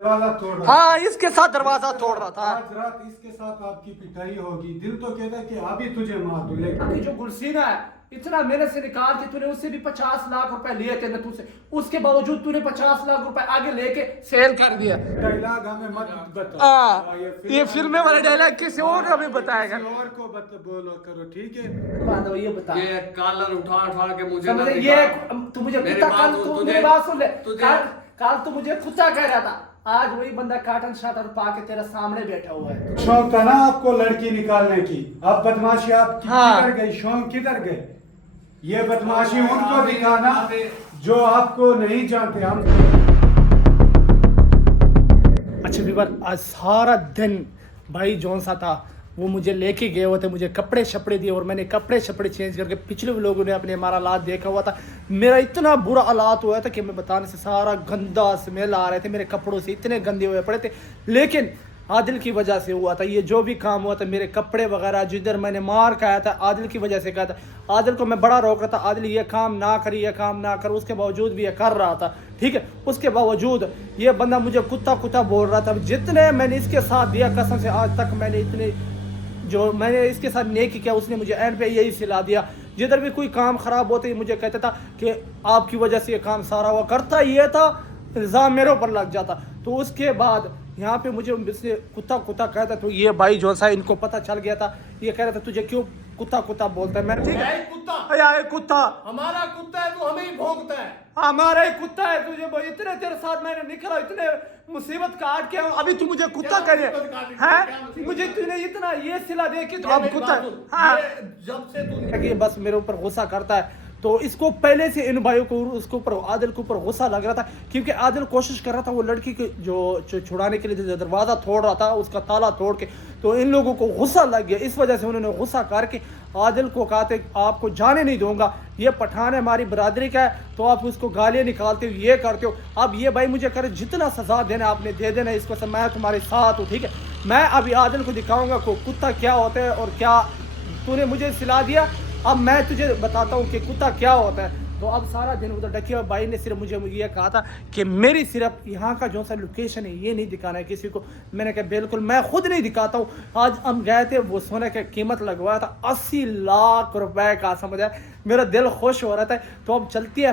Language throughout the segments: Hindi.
दरवाजा तोड़ रहा हाँ इसके साथ दरवाजा तोड़ रहा था। आज रात इसके साथ आपकी पिटाई होगी। दिल तो कहता है कि अभी तुझे मार दूं, लेकिन अभी जो गुलसीना है इतना मेरे से निकाल के तूने उससे भी 50 लाख रुपए लिए थे नतू से, उसके बावजूद तूने 50 लाख रुपए आगे लेके सेल कर दिया। डायलॉग हमें मत बता। हाँ ये फिल्म वाला डायलॉग किसी और को भी बताएगा। किसी और को बोलो करो, ठीक है। बात है, ये बता ये कॉलर उठा उठा के मुझे समझे, ना ये दिखा। तू मुझे मेरी कुत्ता बात कल सुन, तू मेरी बात सुन ले, तुझे- कल तू मुझे कुत्ता कह रहा था, आज वही बंदा काटन शाटन पाके तेरे सामने बैठा हुआ है। शौक था ना आपको लड़की निकालने की, अब बदमाशी आप हाँ। किधर गई? शौक किधर गए? ये बदमाशी उनको दिखाना जो आपको नहीं जानते। हम अच्छा बीबर, आज सारा दिन भाई जौन सा था वो मुझे लेके गए हुए थे, मुझे कपड़े शपड़े दिए और मैंने कपड़े शपड़े चेंज करके, पिछले लोगों ने अपने हमारा हालात देखा हुआ था, मेरा इतना बुरा हालात हुआ था कि मैं बताने से सारा गंदा स्मेल आ रहे थे मेरे कपड़ों से, इतने गंदे हुए पड़े थे। लेकिन आदिल की वजह से हुआ था ये जो भी काम हुआ था, मेरे कपड़े वगैरह जिधर मैंने मार खाया था आदिल की वजह से कहा था। आदिल को मैं बड़ा रोक रहा था, आदिल ये काम ना कर, ये काम ना कर, उसके बावजूद भी ये कर रहा था, ठीक है। उसके बावजूद ये बंदा मुझे कुत्ता कुत्ता बोल रहा था। जितने मैंने इसके साथ दिया कसम से, आज तक मैंने इतने जो मैंने इसके साथ नेकी किया उसने मुझे एंड पे यही सिला दिया। जिधर भी कोई काम खराब होता है मुझे कहता था कि आपकी वजह से ये काम सारा हुआ, करता ये था, इल्ज़ाम मेरे ऊपर लग जाता। तो उसके बाद यहाँ पे मुझे इसने कुत्ता कुत्ता कहता, तो ये भाई जो सा इनको पता चल गया था, ये कह रहा था तुझे क्यों कुत्ता कुत्ता बोलता है। मैं ठीक है कुत्ता यार कुत्ता हमारा कुत्ता है, तो हमें ही भौंकता है। हमारा ही कुत्ता है, तुझे इतने तेरे साथ मैंने निकला, इतने मुसीबत काट के हूँ, अभी तू मुझे कुत्ता क्या करे मुसीबत काटी? हैं? क्या मुसीबत मुझे काटी? तूने इतना ये सिला दे कि तो ये अब मेरी कुत्ता बात सुन, हाँ ये जब से तू कि बस मेरे ऊपर गुस्सा करता है। तो इसको पहले से इन भाइयों को उसके ऊपर आदिल के ऊपर गुस्सा लग रहा था, क्योंकि आदिल कोशिश कर रहा था वो लड़की को जो छुड़ाने के लिए जो दरवाज़ा तोड़ रहा था उसका ताला तोड़ के, तो इन लोगों को गुस्सा लग गया। इस वजह से उन्होंने गुस्सा करके आदिल को कहा था आपको जाने नहीं दूंगा, ये पठान है हमारी बरादरी का है, तो आप उसको गालियाँ निकालते हो, ये करते हो। अब ये भाई मुझे करे जितना सजा देना आपने दे देना, इसको से मैं तुम्हारे साथ हूँ, ठीक है। मैं अभी आदिल को दिखाऊंगा को कुत्ता क्या होता है और क्या तूने मुझे सिला दिया, अब मैं तुझे बताता हूँ कि कुत्ता क्या होता है। तो अब सारा दिन उधर डके हुए भाई ने सिर्फ मुझे ये कहा था कि मेरी सिर्फ यहाँ का जो सा लोकेशन है ये नहीं दिखाना है किसी को। मैंने कहा बिल्कुल मैं खुद नहीं दिखाता हूँ। आज हम गए थे, वो सोने का कीमत लगवाया था 80 लाख रुपए का, समझ आया, मेरा दिल खुश हो रहा था। तो अब चलती है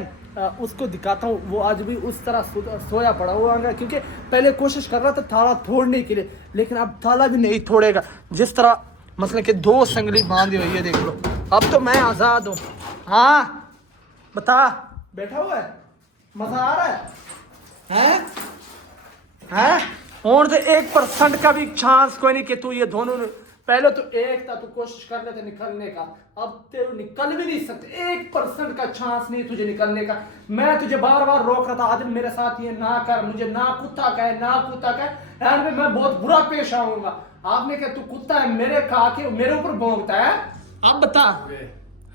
उसको दिखाता हूँ। वो आज भी उस तरह सोया पड़ा हुआ है, क्योंकि पहले कोशिश कर रहा था ताला तोड़ने के लिए, लेकिन अब ताला भी नहीं तोड़ेगा। जिस तरह मतलब कि 2 संगली बांधी हुई है, देख लो, अब तो मैं आज़ाद हूँ। हाँ बता, बैठा हुआ है, मजा आ रहा है हैं? और तो 1% का भी चांस कोई नहीं कि तू ये दोनों पहले तो एक था, तू कोशिश कर लेते निकलने का, अब तेरे निकल भी नहीं सकते, 1% का चांस नहीं तुझे निकलने का। मैं तुझे बार बार रोक रहा था आदिल मेरे साथ ये ना कर, मुझे ना कुत्ता कहे, ना कुत्ता कहे, यार मैं बहुत बुरा पेश आऊंगा। आपने कहा तू कुत्ता है, मेरे खा के मेरे ऊपर भौंकता है। अब बता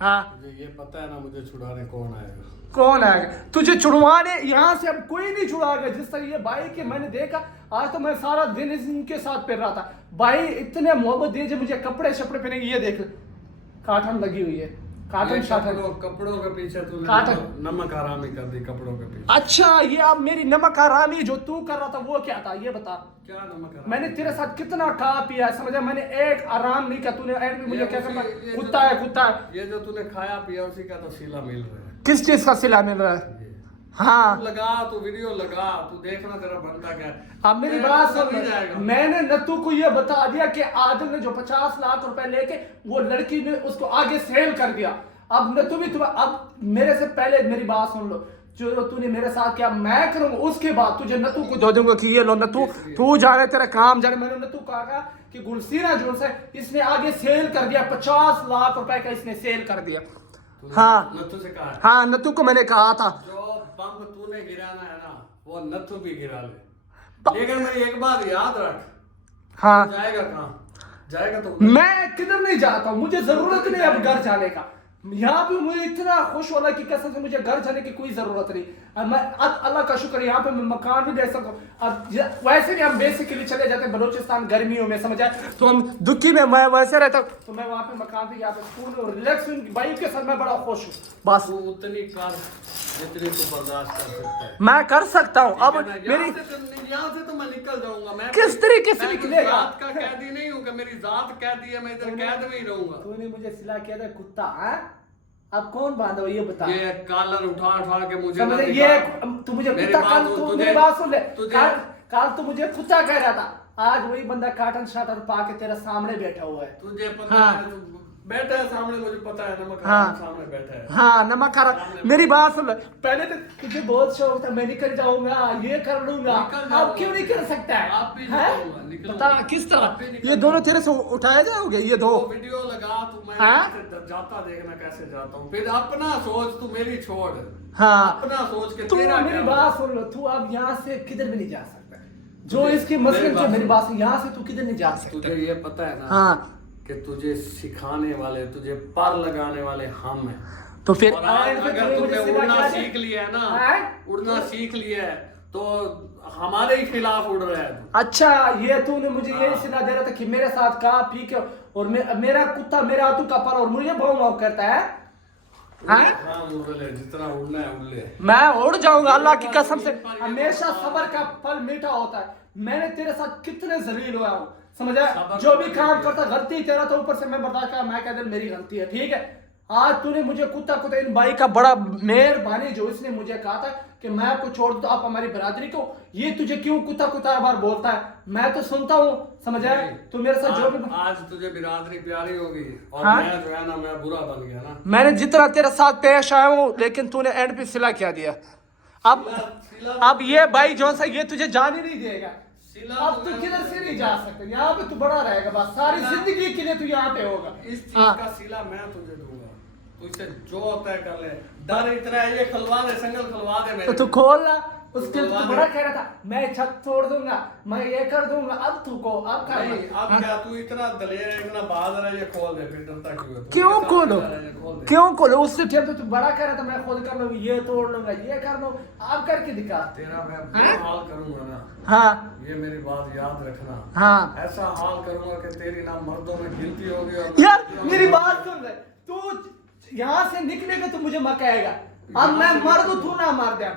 हाँ मुझे ये पता है ना मुझे छुड़ाने कौन आएगा। कौन आएगा तुझे छुड़वाने? यहाँ से अब कोई नहीं छुड़ाएगा। जिस तरह ये भाई के मैंने देखा, आज तो मैं सारा दिन इनके साथ फिर रहा था। भाई इतने मोहब्बत दिए मुझे, कपड़े शपड़े पहने, ये देख ले काटन लगी हुई है, काटन शाटन। कपड़ों के पीछे तूने काटन। नमक हरामी कर दी कपड़ों के पीछे। अच्छा ये अब मेरी नमक हरामी जो तू कर रहा था वो क्या था ये बता। क्या नमक हरामी? मैंने तेरे साथ कितना खा पिया है, समझा, मैंने एक आराम नहीं किया। तूने एंड में मुझे क्या करता, कुत्ता है कुत्ता है। ये जो तूने खाया पिया उसी का तो सिला मिल रहा है। किस चीज का सिला मिल रहा है? हाँ तू लगा, तू वीडियो लगा, तू देखना तेरा बनता क्या है। अब मेरी बात नहीं जाएगा। सुन, मैंने नत्थू को ये बता दिया कि आदिल ने जो 50 लाख रुपए लेके वो लड़की ने उसको आगे सेल कर दिया। अब नत्थू भी तुम अब मेरे से पहले मेरी बात सुन लो, जो तूने मेरे साथ किया मैं करूंगा, उसके बाद तुझे नत्थू को दे दूंगा कि ये लो नत्थू तू जाने तेरा काम जाने। मैंने नत्थू कहा कि गुलसीना जो से इसने आगे सेल कर दिया, 50 लाख रुपए का इसने सेल कर दिया। हाँ नत्थू से कहा है। हाँ नत्थू को मैंने कहा था जो बम तूने गिराना है ना वो नत्थू भी गिरा ले, लेकिन मेरी एक बात याद रख, हाँ जाएगा कहाँ? जाएगा तो मैं किधर नहीं जाता हूँ, मुझे जरूरत नहीं अब घर जाने का। यहाँ पे मुझे इतना खुश होला कि कसम से मुझे घर जाने की कोई जरूरत नहीं। अब मैं अल्लाह का शुक्र, यहाँ पे मैं मकान भी ले सकूँ। अब वैसे भी हम बेसिकली चले जाते हैं बलूचिस्तान गर्मियों में, समझ आए, तो हम दुखी में मैं वैसे रहता हूँ, तो मैं वहाँ पे मकान पे यहाँ पे स्कूल और रिलैक्स भाई के साथ मैं बड़ा खुश हूँ बस। तू उतनी कर जितनी तू बर्दाश्त कर सकता है। मैं कर सकता हूँ। अब मेरी यहाँ से तो मैं निकल जाऊंगा। मैं किस तरीके से मैं निकलेगा? जात का कैदी नहीं हूँ कि मेरी जात कैदी है, मैं इधर कैद में ही रहूंगा। तूने मुझे सिला किया था कुत्ता, हाँ? अब कौन बांधा ये बता। ये कॉलर उठा उठा के मुझे समझ ना ये दिखा। तू मुझे मेरी कुत्ता बात कल सुन, तू तुझे- मेरी बात सुन ले। तुझे- कल तू मुझे कुत्ता कह रहा था, आज वही बंदा काटन शाटन पा के तेरे सामने बैठा हुआ है। तुझे पता हाँ। है, तू बैठा है सामने, मुझे पता है, नमक हाँ। हराम सामने बैठा है। हाँ नमक हराम। मेरी बात सुन ले। पहले तो तुझे बहुत शौक था, मैं निकल जाऊंगा, ये कर लूंगा, निकल अब जाऊंगा। क्यों नहीं कर सकता है? आप भी हैं? निकलूंगा, निकलूंगा। बता किस आप भी तरह निकल ये दोनों तेरे से उठाए जाओगे? ये दो वो वीडियो लगा तू, मैं हाँ? कैसे जाता देखना कैसे जाता हूँ। फिर अपना सोच, तू मेरी छोड़। हाँ अपना सोच के तू तेरा मेरी क्या बात सुन लो, तू अब यहाँ से किधर भी नहीं जा सकता। जो इसकी मसले मेरी जो बात मेरी सुन। बात सुन, यहाँ से तू किधर नहीं जा सकता। तुझे ये पता है ना हाँ कि तुझे सिखाने वाले, तुझे पार लगाने वाले हम हैं। तो फिर और आज फिर अगर तूने तुमने मुझे उड़ना सिखा सीख लिया है ना, हैं? उड़ना सीख लिया है, तो हमारे ही खिलाफ उड़ रहा है तू। अच्छा ये तूने मुझे हाँ। यही सलाह दे रहा था कि मेरे साथ का पी के और मेरा कुत्ता मेरा हाथों का पर और मुझे भाव भाव करता है। हाँ? हाँ, उड़ ले, जितना उड़ना है उड़ ले। मैं उड़ जाऊंगा अल्लाह की कसम से। हमेशा सबर का फल मीठा होता है। मैंने तेरे साथ कितने जलील हुआ हूँ, समझा? सबर जो भी तो काम नहीं करता गलती तेरा तो ऊपर से मैं बर्दाश्त कर, मैं कहता मेरी गलती है, ठीक है। आज तूने मुझे कुत्ता कुत्ता इन भाई का बड़ा मेहरबानी जो इसने मुझे कहा था कि मैं आपको छोड़ दूं, आप हमारी बरादरी को, ये तुझे क्यों कुत्ता कुत्ता बार बोलता है? मैं तो सुनता हूँ, समझा? तू मेरे साथ जो भी आज तुझे बिरादरी प्यारी होगी और हाँ? मैं जो है ना, मैं बुरा बन गया ना। मैंने जितना तेरे साथ पेश आया हूँ, लेकिन तूने एंड पे सिला क्या दिया। अब ये भाई जो सा ये तुझे जान ही नहीं देगा। सिला अब तू किधर से नहीं जा सकता, यहाँ पे तू बड़ा रहेगा, बस सारी जिंदगी के लिए तू यहाँ पे होगा। इस चीज हाँ। का सिला मैं तुझे दूंगा, तू इसे जो होता है कर ले। डर इतना है, ये खुलवा दे, संगल खुलवा दे तो मेरे। तू खोल ला, उसके लिए तू बड़ा कह रहा था मैं छत तोड़ दूंगा, मैं ये कर दूंगा, अब तू को अब कर नहीं, अब क्या तू इतना दलेर है, इतना बहादुर है, ये खोल दे, फिर डरता क्यों है तू? क्यों मेरे साथ खोलो? डर है, ये खोल दे। क्यों खोलो? उससे जब तो तू बड़ा कह रहा था मैं खुद कर लूंगा, ये तोड़ लूंगा, ये कर लूंगा, अब करके दिखा। तेरा मैं बुरा हाल करूंगा ना, हाँ ये मेरी बात याद रखना। हाँ ऐसा हाल करूंगा कि तेरी ना मर्दों में गिनती होगी और ना यार लड़कियों में मेरी गिनती बात सुन ले, तू यहाँ से निकलेगा तो मुझे मकाएगा, अब मैं मर दूं तू ना मार दे,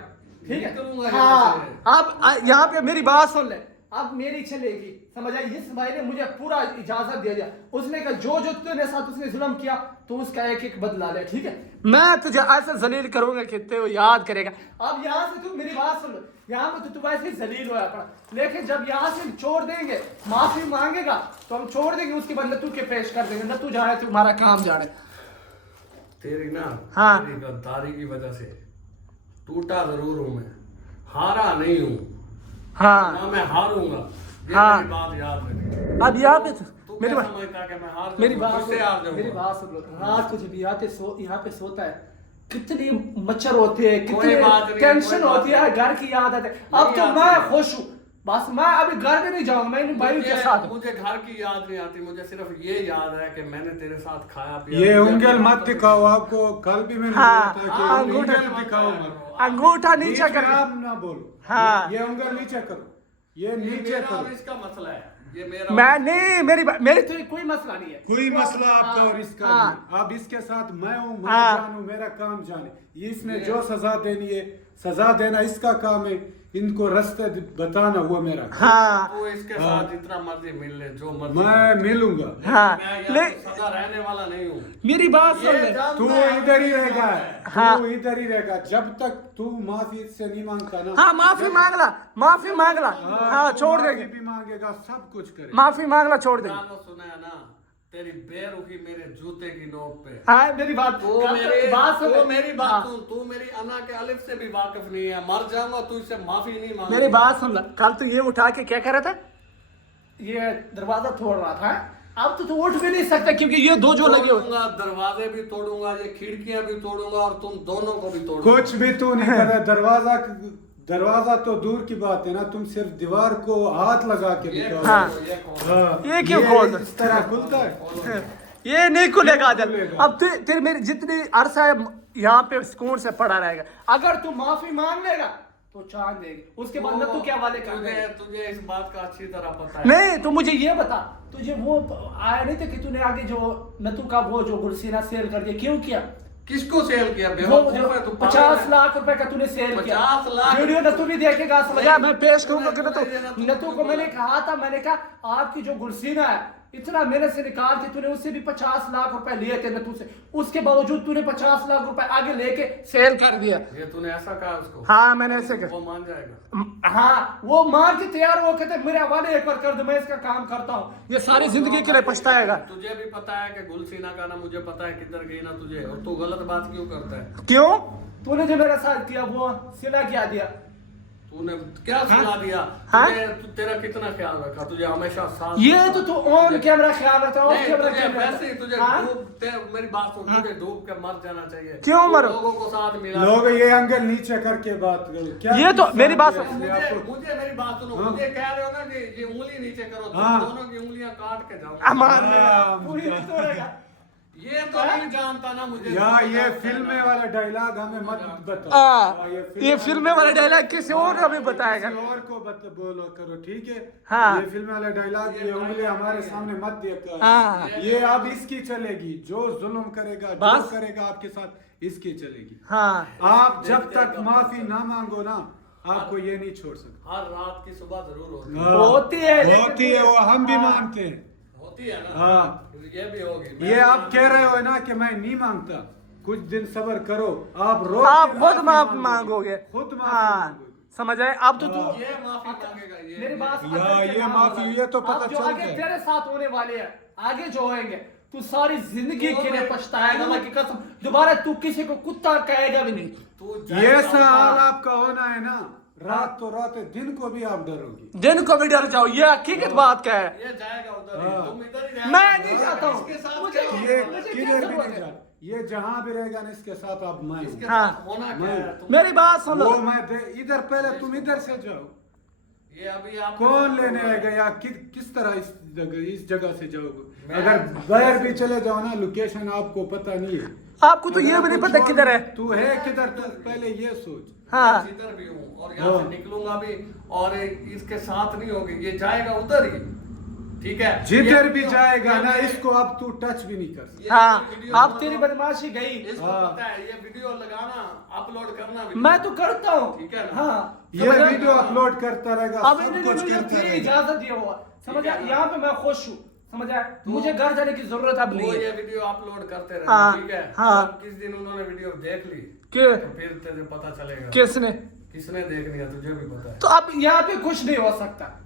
ठीक है? निकलूंगा यहाँ हाँ से। अब यहाँ पे मेरी बात सुन ले। अब मेरी चलेगी, समझा? इस भाई ने मुझे पूरा इजाजत दे दिया, उसने कहा जो जो तेरे साथ उसने जुल्म किया तो उसका एक एक बदला ले, ठीक है? मैं तुझे ऐसे जलील करूंगा कि तू याद करेगा। अब यहाँ से तू मेरी बात सुन लो, यहाँ पे तो तू वैसे ही जलील होया पड़ा, लेकिन जब यहाँ से छोड़ देंगे, माफी मांगेगा तो हम छोड़ देंगे, उसके बाद नतू के पेश कर देंगे, नतू जाने तू तुम्हारा काम जाने। तेरी ना, हाँ। तेरी गद्दारी की वजह से टूटा जरूर हूं मैं, हारा नहीं हूं। हाँ ना मैं हारूंगा, ये हाँ। मेरी बात याद रख। अब यहाँ पे तू मेरी क्या बात समझता कि मैं हार मेरी जाऊंगा? बात मुझसे हार सुन, मेरी जाऊंगा। बात सुन लो, रात को जब यहाँ पे सोता है, कितनी मच्छर होते हैं, कितनी बात नहीं, टेंशन कोई बात होती है, घर की याद आती है। अब नहीं तो आती। मैं खुश हूँ, बस मैं अभी घर भी नहीं जाऊंगा, मैं इन भाइयों के साथ हूँ। मुझे घर की याद नहीं आती, मुझे सिर्फ ये याद है कि मैंने तेरे साथ खाया पिया। ये मुझे उंगल अपनी मत बातों दिखाओ, आपको कल भी मैंने हाँ, बोला था हाँ, कि अंगूठा उंगल दिखाओ मत। अंगूठा नीचे बीच में कर। आप ना बोलो। हाँ। ये उंगल नीचे करो, ये ये नीचे मेरा और करो। इसका मसला है, ये मेरा। मैं नहीं मेरी तो कोई मसला नहीं है, कोई मसला आपका और इसका हाँ। नहीं। अब इसके साथ मैं हूँ, मैं हाँ। जानू, मेरा काम जाने। इसने जो सजा देनी है, सजा देना इसका काम है, इनको रास्ते बताना वो मेरा काम। हाँ तू इसके साथ जितना मर्जी मिल ले, जो मर्जी। मैं मिलूंगा। हाँ मैं ले यहाँ सदा रहने वाला नहीं हूँ। मेरी बात सुन ले। तू इधर ही रहेगा, हाँ। तू इधर ही रहेगा जब तक तू माफी से नहीं मांगता ना। हाँ माफी मांग ला, माफी मांग ला। हाँ तू छोड़ माफी देंगे, भी मांगेगा, सब कुछ करेगा। माफी मांग ला, छोड़ देंगे। गाना सुना है ना, तेरी बेरुखी मेरे जूते की नोक पे। हाँ मेरी बात तू मेरी बात सुन, तू मेरी बात हाँ। सुन, तू मेरी अना के अलिफ से भी वाकिफ नहीं है। मर जाऊंगा तू इससे माफी नहीं मांगेगा। मेरी बात सुन ला। कल तू ये उठा के क्या कर रहा था? ये दरवाजा तोड़ रहा था, अब तो तू उठ भी नहीं सकता क्योंकि ये दो जो लगे हुए। तोड़ूंगा, दरवाजे भी तोड़ूंगा, ये खिड़कियां भी तोड़ूंगा और तुम दोनों को भी तोड़ूंगा। कुछ भी तू नहीं कर रहा। दरवाजा तो दूर की बात है ना, तुम सिर्फ दीवार को हाथ लगा के ये दिखाओ। हाँ। ये खोल। हाँ, ये क्यों खोल दो? इस तरह खुलता है। ये नहीं खुलेगा आदल। खुलेगा। अब तेरे मेरी जितनी अरसा है यहाँ पे सुकून से पड़ा रहेगा। अगर तू माफी मांग लेगा तो चांद देगी, उसके बाद न तू क्या वाले कर तुझे देगा। तुझे इस बात का अच्छी तरह पता है। नहीं तो मुझे ये बता, तुझे वो आया नहीं था कि तूने आगे जो नतू का वो जो गुलसीना सेल कर दिया, क्यों किया? किसको सेल किया वो बेवकूफ है तू, 50 लाख रुपए का तूने सेल किया। 50 लाख वीडियो न तू भी देखेगा, समझा? मैं पेश करूंगा कि नहीं, नतू को मैंने कहा था, मैंने कहा आपकी जो गुलसीना है इतना मेहनत से निकाल के तूने उससे भी 50 लाख रुपए लिए थे नतू से, उसके बावजूद तूने 50 लाख रुपए आगे लेके सेल कर दिया। ये तूने ऐसा कहा उसको? हाँ मैंने ऐसे वो मान जाएगा। हाँ वो मान के तैयार हो, कहते मेरे हवाले एक बार कर दो, मैं इसका काम करता हूँ, ये सारी जिंदगी के लिए पछताएगा। तुझे भी पता है कि गुलसीना का ना, मुझे पता है किधर गई ना तुझे, और तू गलत बात क्यों करता है? क्यों? तूने जो मेरे साथ किया वो सिला क्या दिया? तूने क्या सुना दिया? हाँ? तेरा कितना ख्याल रखा, तुझे हमेशा साथ। ये तो तू ऑन कैमरा ख्याल रखता है, ऑफ नहीं, कैमरा तुझे ख्याल वैसे ही तुझे हाँ? मेरी बात सुन, तुझे डूब के मर जाना चाहिए। क्यों मरो? लोगों को साथ मिला। लोग ये अंगल नीचे करके बात करो, क्या ये तो मेरी बात इसलिए सुनो। आपको- मुझे मेरी बात सुनो, मुझे कह रहे हो ना कि ये उंगली नीचे करो, तुम हाँ। दोनों की उंगलियां काट के जाओ। अमान हाँ, पूरी नहीं तोड़ेगा। ये तो नहीं जानता ना मुझे। यार ये फिल्म वाला डायलॉग हमें मत बताओ। हाँ, ये ये फिल्म वाला डायलॉग किसी और हमें बताएगा। किसी और को बोलो करो, ठीक है? हाँ। ये फिल्म वाला डायलॉग, ये उंगली हमारे सामने मत दिया। हाँ। ये अब इसकी चलेगी, जो जुल्म करेगा, जो बस। करेगा आपके साथ, इसकी चलेगी। हाँ आप जब तक माफी ना मांगो ना, आपको ये नहीं छोड़ सकते। हर रात की सुबह जरूर होती है। हाँ, होती है, लेकिन होती है, वो हम भी हाँ। मानते हैं। होती है ना? हाँ। ये भी होगी। ये आप कह रहे हो ना कि मैं नहीं मांगता, कुछ दिन सब्र करो, आप रोज आप के खुद माफी मांगोगे। मांगोगे। खुद माफी हाँ मांगोगे। समझ आए? अब तो तू ये माफी मांगेगा ये। मेरी बात या अकल के ये नाम माफी, वाला। ये तो पता अब जो चल आगे गया। तेरे साथ होने वाले हैं, आगे जो होंगे, तू सारी जिंदगी के लिए पछताएगा। मैं की कसम, दोबारा तू किसी को कुत्ता कहेगा भी नहीं। तू ये सा हाल आपका होना है ना, रात तो रात है, दिन को भी आप डरोगी। दिन को भी डर जाओ, ये हकीकत बात क्या है? ये जाएगा उधर ही, हाँ। तुम इधर ही मैं नहीं चाहता हूँ। इसके साथ मुझे- क्या ये होगा? मुझे किधर क्या भी जरूरत नहीं है? जा, ये जहाँ भी रहेगा ना, इसके साथ आप इसके माएंगे। हाँ। साथ होना क्या है? तुम- मेरी बात सुन लो। वो मैं इधर, पहले तुम इधर से जाओ। ये अभी आप कौन लेने आएगा, या किस तरह इस जगह से जाओगे? मैं- अगर बाहर भी चले जाओ ना, लोकेशन आपको पता नहीं है। आपको तो ये भी नहीं पता किधर है। तू है किधर, तो पहले ये सोच। हाँ इधर भी हूँ और यहाँ से निकलूंगा भी, और इसके साथ नहीं होगी, ये जाएगा उधर ही, ठीक है? जिधर ये भी वीडियो- जाएगा ना, ये- इसको अब तू टच भी नहीं कर सकता। ये हाँ, वीडियो अब बनाना- तेरी बदमाशी गई। इसको हाँ। पता है, ये वीडियो लगाना, अपलोड करना मैं तो करता हूँ। ठीक है ना? हाँ ये समझ आए? वीडियो अपलोड करता रहेगा, अब सब इन्होंने कुछ मुझे करता फ्री रहेगा। इजाजत दिया हुआ, समझ ठीक है आए? ना? यहाँ पे मैं खुश हूँ, समझ आए? मुझे घर जाने की जरूरत अब वो नहीं ये है। वीडियो अपलोड करते रहे, हाँ, ठीक है? हाँ। जब किस दिन उन्होंने वीडियो देख ली कि तो फिर तुझे पता चलेगा किसने? किसने देखनी है, तुझे भी पता है। तो अब यहाँ पे कुछ नहीं हो सकता।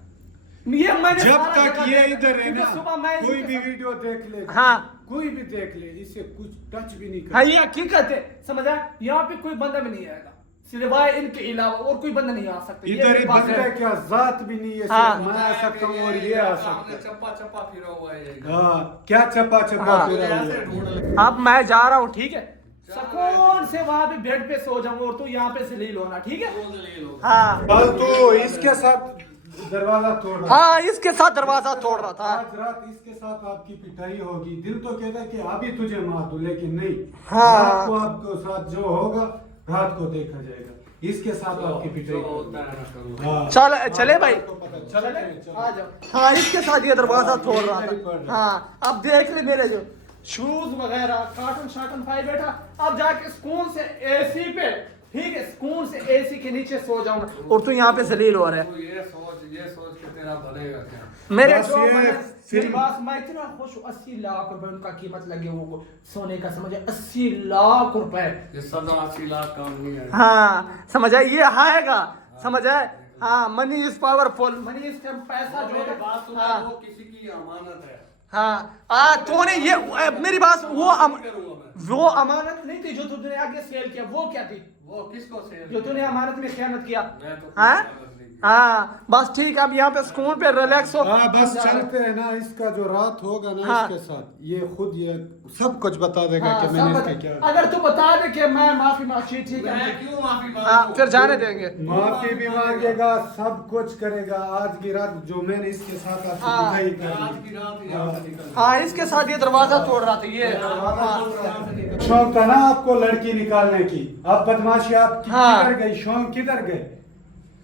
ये मैंने जब सारा तक जगह ये देखा, इधर है क्योंकि ना, सुबह मैं कोई इनके भी साथ- वीडियो देख ले, हाँ। कोई भी देख ले, इसे कुछ टच भी नहीं हाँ कर। ये हकीकत है, समझ आए? यहाँ पे कोई बंदा भी नहीं आएगा, सिवाय इनके अलावा और कोई बंदा नहीं आ सकता। ये इधर मेरी ही बात बंदा है। क्या, जात भी नहीं है, हाँ। सिर्फ मैं आ सकता हूँ और ये आ सकता हमने है। चप्पा चप्पा फिरा हुआ है यही। हाँ, क्या चपा चपा हाँ। फिरा हुआ ऐसे है। ढूंढ ले। अब मैं जा रहा हूँ, ठीक है? सुकून से वहां पे बेड पे सो जाऊंगा और तू यहाँ पे जलील होना, ठीक है? रोज ले लो। हाँ कल तो इसके साथ दरवाजा तोड़ रहा था। हाँ इसके साथ दरवाजा तोड़ रहा था। आज रात इसके साथ आपकी पिटाई होगी। दिल तो कहता है कि अभी तुझे मार दूं, लेकिन नहीं। हाँ। रात को आपको साथ जो होगा, रात को देखा जाएगा। इसके साथ आपकी पिटाई जो होगी। होता है ना करो। हाँ। चले भाई, आपको पता चले, आ जाओ। हाँ इसके साथ ये दरवाजा तोड़ रहा था। हाँ अब देख ले मेरे जो शूज वगैरह, कार्टन शार्टन भाई बेटा, अब जाके सुकून से एसी पे, ठीक है, सुकून से एसी के नीचे सो जाऊंगा और तू यहाँ पे जलील हो रहा है। तू ये सोच के तेरा बनेगा क्या? मेरे बस जो ये मेरी फिल्म- बात, मैं इतना खुश हूँ। 80 लाख रुपए उनका कीमत लगे वो सोने का, समझे? 80 लाख रुपए। ये 80 लाख काम नहीं है। हाँ समझ आए? ये आएगा, समझ आए? हाँ money is powerful, money is पैसा जो मेरी है। बात सुना, हाँ वो किसी की अमानत है। हाँ तूने ये मेरी बात, करूंगा मैं। वो अमानत नहीं थी जो तूने आगे सेल किया, वो क्या थी वो किसको सेल जो तूने अमानत में खयानत किया? मैं तो हाँ कोई अमानत नहीं की। हाँ बस ठीक है, अब यहाँ पे सुकून पे रिलैक्स हो। हाँ बस चलते हैं ना। इसका जो रात होगा ना, हाँ। इसके साथ ये खुद ये सब कुछ बता देगा हाँ, कि मैंने सब इसका बता- क्या। अगर तू बता दे कि मैं माफी मांगी, ठीक है? मैं क्यों माफी हाँ मांगू? फिर जाने देंगे। माफी भी मांगेगा, सब कुछ करेगा। आज की रात जो मैंने इसके साथ आपकी हाँ। पिटाई आज करी। की रात यहाँ से निकल। हाँ इसके साथ ये दरवाजा तोड़ रहा था ये। यहाँ से निकल। शौक था ना आपको लड़की निकालने की, अब बदमाशी आपकी हाँ। किधर गई? शौक किधर गए?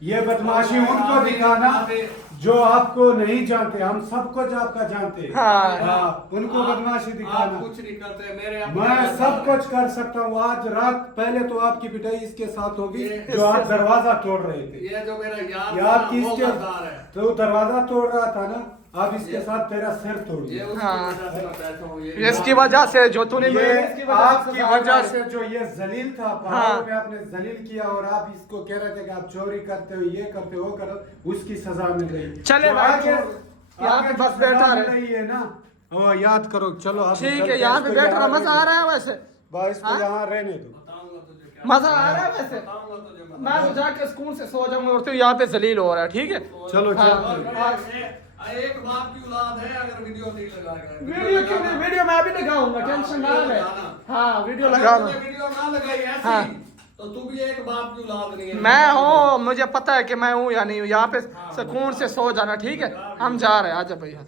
ये बदमाशी उनको दिखाना जो आपको नहीं जानते, हम सब कुछ आपका जानते हैं। हाँ। उनको बदमाशी आप दिखाना। कुछ नहीं करते मेरे मैं सब कुछ कर सकता हूँ। आज रात पहले तो आपकी पिटाई इसके साथ होगी ये- जो आप दरवाजा तोड़ रहे थे। ये जो मेरा यार यार था, वो किसके गद्दार है। तो दरवाजा तोड़ रहा था ना, आप इसके साथ तेरा सिर तोड़ ये दिया। उसकी हाँ। वजह से मैं बैठा हूँ, ये इसकी वजह से जो तूने ये इसकी आपकी सजा वजह है। से जो ये जलील था, हाँ। पहाड़ों में आपने जलील किया और आप इसको कह रहे थे कि आप चोरी करते हो, ये करते हो, वो करो, उसकी सजा मिल रही। चले तो भाई, आगे यहाँ पे आगे बस जो बैठा सजा रहे। मिल रही है ना, वो याद करो। चलो आप ठीक चलते है, हैं, यहाँ पे इसको बैठ रहा यहाँ मजा आ रहा है वैसे। बस इसको हाँ? यहाँ रहने दो। बताऊंगा तुझे क्या। मजा आ रहा है वैसे। बताऊंगा तुझे मैं। मैं तो जाके स्कूल से सो जाऊंगा और तू यहाँ पे जलील हो रहा है, ठीक है। चलो हाँ। चलते हैं। एक बाप की औलाद है, अगर वीडियो नहीं लगाएगा। वीडियो क्यों नहीं, वीडियो मैं अभी लगाऊंगा, टेंशन ना ले। लगाना। हाँ वीडियो अगर लगाऊंगा। तूने वीडियो ना लगाई ऐसी, हाँ। तो तू भी एक बाप की औलाद नहीं है। मैं हूँ, मुझे पता है कि मैं हूँ या नहीं हूँ। यहाँ पे सुकून से सो जाना, ठीक है। हम जा रहे हैं, आजा भैया।